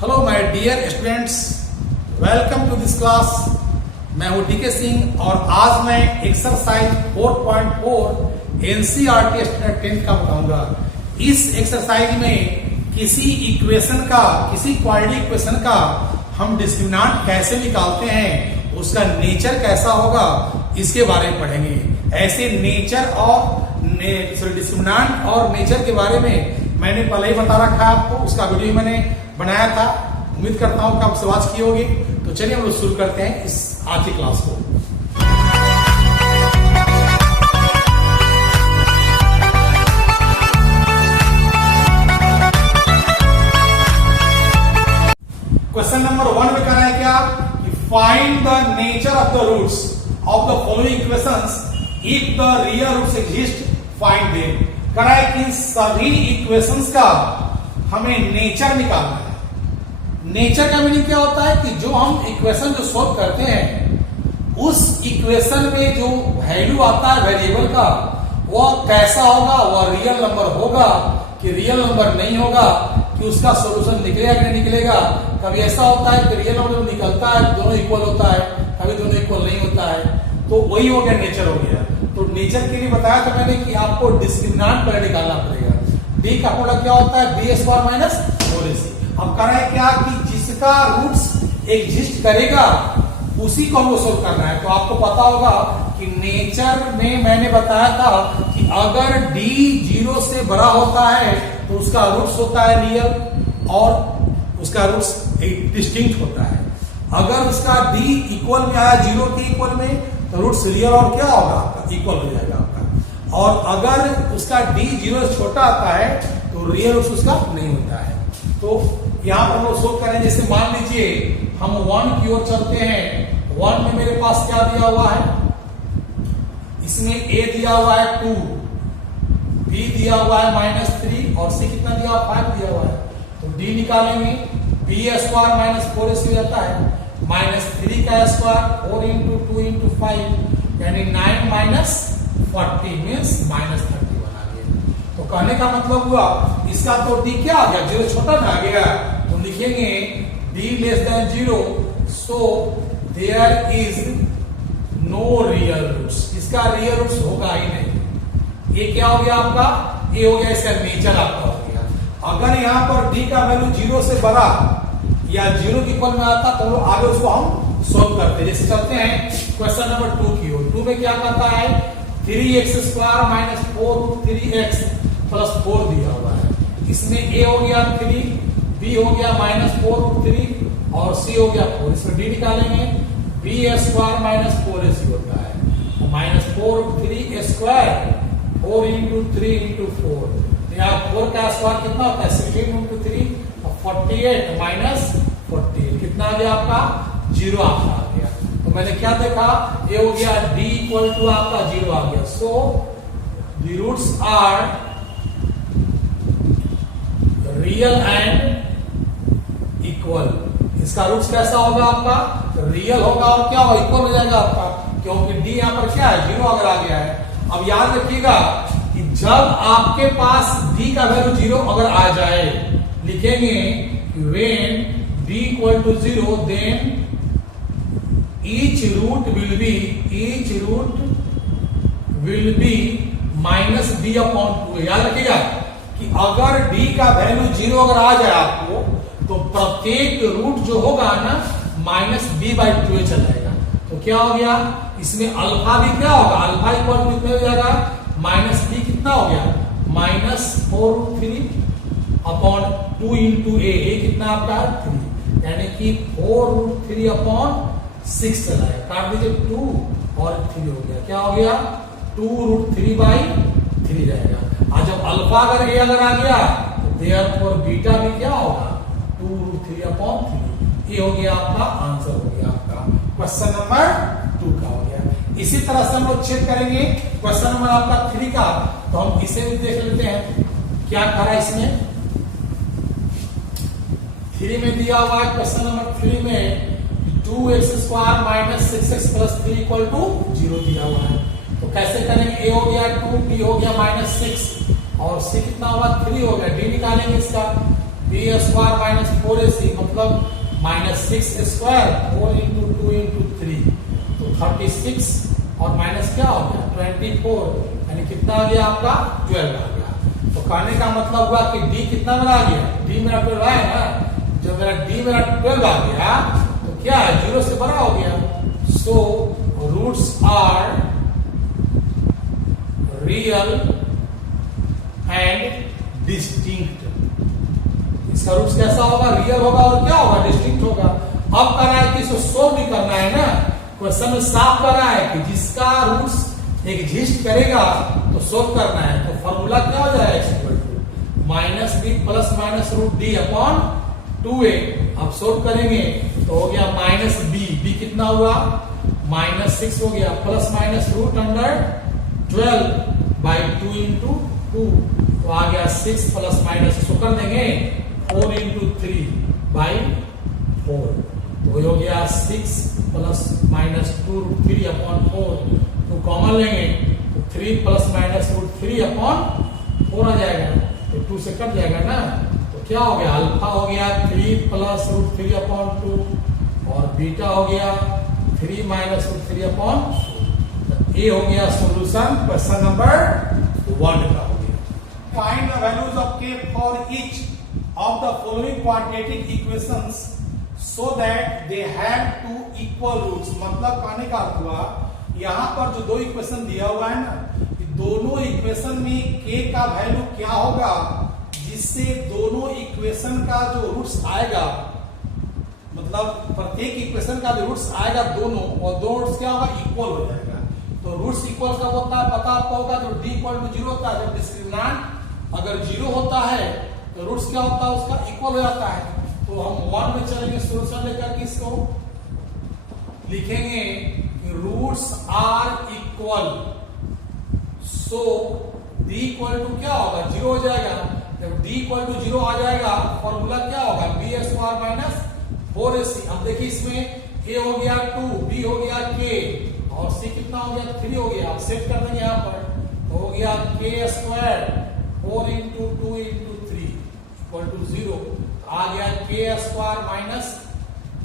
Hello my dear students, welcome to this class. मैं हूं DK Singh और आज मैं एक्सरसाइज 4.4 एनसीईआरटी स्टैंडर्ड 10 का बताऊंगा। इस एक्सरसाइज में किसी इक्वेशन का, किसी क्वाड्रेटिक इक्वेशन का हम डिस्क्रिमिनेंट कैसे निकालते हैं, उसका नेचर कैसा होगा, इसके बारे में पढ़ेंगे। ऐसे नेचर और डिस्क्रिमिनेंट और नेचर के बारे में मैंने पहले ही बता रखा है आपको, उसका वीडियो मैंने बनाया था। उम्मीद करता हूं कि आप समझ किए होंगे। तो चलिए हम लोग शुरू करते हैं इस आज की क्लास को। क्वेश्चन नंबर 1 में कह रहा है क्या कि find the nature of the roots of the following equations if the real roots exist, find them. कह रहा है कि सभी इक्वेशंस का हमें नेचर निकालना है। नेचर का मीनिंग क्या होता है कि जो हम इक्वेशन जो सॉल्व करते हैं उस इक्वेशन में जो वैल्यू आता है वेरिएबल का, वह कैसा होगा, वह रियल नंबर होगा कि रियल नंबर नहीं होगा, कि उसका सॉल्यूशन निकलेगा कि नहीं निकलेगा। कभी ऐसा होता है कि रियल नंबर निकलता है, दोनों इक्वल होता है, कभी दोनों इक्वल नहीं होता है। तो वही हो गया, नेचर हो गया। तो नेचर के लिए बताया था मैंने कि आपको डिस्क्रिमिनेंट पहले निकालना पड़ेगा। डी का फॉर्मूला क्या होता है, बी स्क्वायर माइनस 4ac। अब कह रहा है क्या कि जिसका रूट्स एग्जिस्ट करेगा उसी को हमको सोल्व करना है। तो आपको पता होगा कि नेचर में मैंने बताया था कि अगर डी 0 से बड़ा होता है तो उसका रूट्स होता है रियल और उसका रूट्स डिस्टिंक्ट होता है। अगर उसका डी इक्वल में आया 0 के इक्वल में तो रूट्स रियल और क्या होगा आपका, इक्वल हो जाएगा आपका। और अगर उसका डी 0 से छोटा आता है तो रियल रूट्स उसका नहीं होता है। तो यहां पर हम लोग सोल्व करें। जैसे मान लीजिए हम 1 की ओर चलते हैं। 1 में मेरे पास क्या दिया हुआ है, इसमें a दिया हुआ है 2, b दिया हुआ है -3 और c कितना दिया हुआ, 5 दिया हुआ है। तो d निकालेंगे, b स्क्वायर माइनस 4ac हो जाता है, -3 का स्क्वायर 4 इंटू 2 इंटू 5 यानी 9 माइनस 40 मीन्स -31 आ गया। तो कहने का मतलब हुआ इसका तो d क्या आ गया, 0 छोटा ना आ गया। तो लिखेंगे d less than 0, so there is no real roots. इसका रियल रूट्स होगा ही नहीं। ये क्या हो गया आपका, ये हो गया इसका नेचर आपका हो गया। अगर यहां पर d का वैल्यू 0 से बड़ा या 0 के इक्वल में आता तो आगे उसको हम सोल्व करते। जैसे चलते हैं क्वेश्चन नंबर 2 की ओर। 2 में क्या करता है, 3x square minus 4√3x plus 4 दिया हुआ है। इसमें a हो गया 3, b हो गया -4√3 और c हो गया 4। इसमें d निकालेंगे, b स्क्वायर माइनस 4ac होता है, -4√3 स्क्वायर 4 इंटू 3 इंटू 4। यहाँ 4 का स्क्वायर कितना होता है, 16 इंटू 3 48 माइनस 48 कितना आ गया आपका, 0 आपका आ गया। तो मैंने क्या देखा, ये हो गया d इक्वल टू आपका 0 आ गया। So the roots are real and equal. इसका रूट्स कैसा होगा आपका, रियल होगा और क्या होगा, इक्वल हो जाएगा आपका, क्योंकि d यहां पर क्या है, 0 अगर आ गया है। अब याद रखिएगा कि जब आपके पास d का वैल्यू 0 अगर आ जाए, लिखेंगे when d equal to 0 then each root will be minus b upon 2। याद रखिएगा कि अगर d का वैल्यू 0 अगर आ जाए आपको तो प्रत्येक रूट जो होगा ना -b/2 चल जाएगा। तो क्या हो गया, इसमें अल्फा भी क्या होगा, अल्फा इक्वल टू कितना हो जाएगा, -b कितना हो गया, -4√3 अपॉन 2 इंटू a कितना आपका 3 यानी कि 4√3 अपॉन 6 चला है। काट दीजिए 2 और 3 हो गया, क्या हो गया 2√3/3 रहेगा। और जब अल्फा अगर a अगर आ गया तो देयरफॉर बीटा भी क्या होगा 2√3 अपॉन 3। ये हो गया आपका आंसर, हो गया आपका क्वेश्चन नंबर 2 का हो गया। इसी तरह से हम लोग चेक करेंगे क्वेश्चन नंबर आपका 3 का। तो हम इसे भी देख लेते हैं क्या करा इसमें। 3 में दिया हुआ है, क्वेश्चन नंबर 3 में 2x square minus 6x plus 3 equal to 0 दिया हुआ है। तो कैसे करेंगे, a हो गया 2, b हो गया -6 और c कितना होगा 3 हो गया। d निकालेंगे इसका, बी स्क्वायर माइनस 4ac मतलब माइनस 6 स्क्वायर 4 इंटू 2 इंटू 3 तो 36 और माइनस क्या हो गया 24 यानी कितना आ गया आपका 12 आ गया। तो कहने का मतलब हुआ कि डी कितना मेरा आ गया, डी मेरा 12 आया ना, जब मेरा डी मेरा 12 आ गया तो क्या है 0 से बड़ा हो गया। So roots are real and distinct. इसका रूट्स कैसा होगा, रियल होगा और क्या होगा डिस्टिंक्ट होगा। अब कर रहा है कि इसको सोल्व भी करना है ना, क्वेश्चन में साफ कर रहा है कि जिसका रूट्स एग्जिस्ट करेगा तो सोल्व करना है। तो फॉर्मूला क्या हो जाएगा x equal to minus B plus minus root D upon 2a। अब सोल्व करेंगे तो हो गया माइनस बी कितना हुआ माइनस 6 हो गया plus minus root under 12 by 2 into 2 तो आ गया 6 प्लस माइनस इसको कर देंगे 4 इंटू 3 बाई 4 तो हो गया 6 प्लस माइनस 2 रूट 3 अपॉन 4 तो कॉमन लेंगे तो 3 प्लस माइनस रूट 3 अपॉन 4 आ जाएगा तो 2 से कट जाएगा ना। तो क्या हो गया अल्फा हो गया 3 प्लस रूट 3 अपॉन 2 और बीटा हो गया 3 माइनस रूट 3 अपॉन 4। ये हो गया सॉल्यूशन क्वेश्चन नंबर 1 का हो गया। Find the values of k for each of the following quadratic equations so that they have two equal roots। मतलब कहने का अर्थ हुआ यहाँ पर जो दो इक्वेशन दिया हुआ है ना, दोनों इक्वेशन में k का वैल्यू क्या होगा जिससे दोनों इक्वेशन का जो रूट्स आएगा, मतलब प्रत्येक इक्वेशन का जो रूट्स आएगा दोनों और दो रूट्स क्या होगा इक्वल हो जाएगा। तो रूट्स इक्वल कब होता है पता आपको होगा जब d इक्वल टू 0 होता है, जब डिस्क्रिमिनेंट अगर 0 होता है तो रूट्स क्या होता है उसका इक्वल हो जाता है। तो हम 1 में चलेंगे सोल्यूशन लेकर के इसको लिखेंगे roots are equal so d equal to क्या होगा 0 हो जाएगा। जब d इक्वल टू 0 आ जाएगा फॉर्मूला क्या होगा बी स्क्वायर माइनस 4ac। अब देखिए इसमें a हो गया 2 b हो गया k और c कितना हो गया 3 हो गया। अब सेट कर देंगे यहाँ पर तो हो गया k square 4 into 2 into 3 equal to 0 आ गया k square minus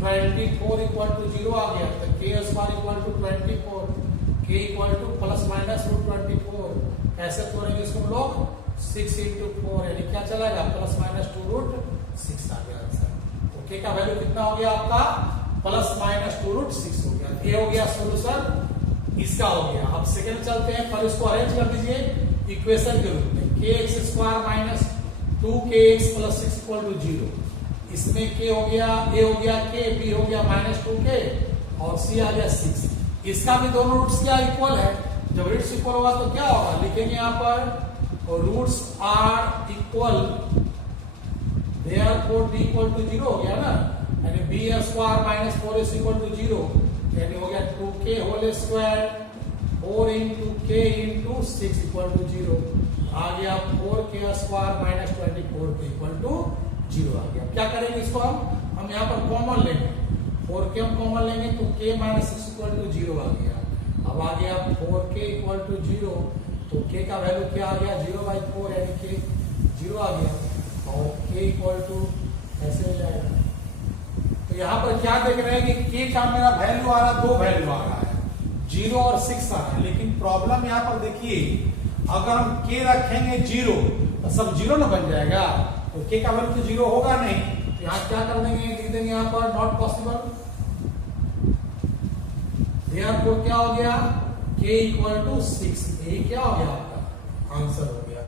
24 equal to 0 आ गया। तो k square equal to 24 k equal to plus minus root 24 कैसे तोड़ेंगे इसको हम लोग 6 इंटू 4 यानी क्या चलेगा प्लस माइनस 2 रूट 6 आ गया आंसर। तो k का वैल्यू कितना हो गया आपका प्लस माइनस 2 रूट 6 हो गया। ये हो गया सॉल्यूशन इसका हो गया। अब सेकंड चलते हैं, पर इसको अरेंज कर दीजिए इक्वेशन के रूप में kx square minus 2kx plus 6 equal to 0। इसमें k हो गया a हो गया k b हो गया माइनस 2k और c आ गया 6। इसका भी दोनों रूट्स क्या इक्वल है। जब रूट्स इक्वल होगा तो क्या होगा लिखेंगे यहाँ पर roots are equal therefore d equal to 0 हो गया ना, यानी b square minus 4ac equal to 0 यानी हो गया 2k whole square 4 into k into 6 equal to 0 आ गया 4k square minus 24k equal to 0 आ गया। क्या करेंगे इसको हम यहाँ पर कॉमन लेंगे 4k हम कॉमन लेंगे तो k माइनस 6 इक्वल टू 0 आ गया। अब आ गया 4k इक्वल टू 0 तो k का वैल्यू क्या आ गया 0/4 यानी k 0 आ गया और k इक्वल टू ऐसे हो जाएगा। तो यहाँ पर क्या देख रहे हैं कि k का मेरा वैल्यू आ रहा दो वैल्यू आ रहा है 0 और 6 आ रहा है। लेकिन प्रॉब्लम यहाँ पर देखिए अगर हम k रखेंगे 0 तो सब 0 ना बन जाएगा, तो k का वैल्यू तो 0 होगा नहीं। तो यहाँ क्या कर देंगे लिख देंगे यहाँ पर नॉट पॉसिबल। देयरफॉर क्या हो गया k इक्वल टू 6 यही क्या हो गया आपका आंसर हो गया।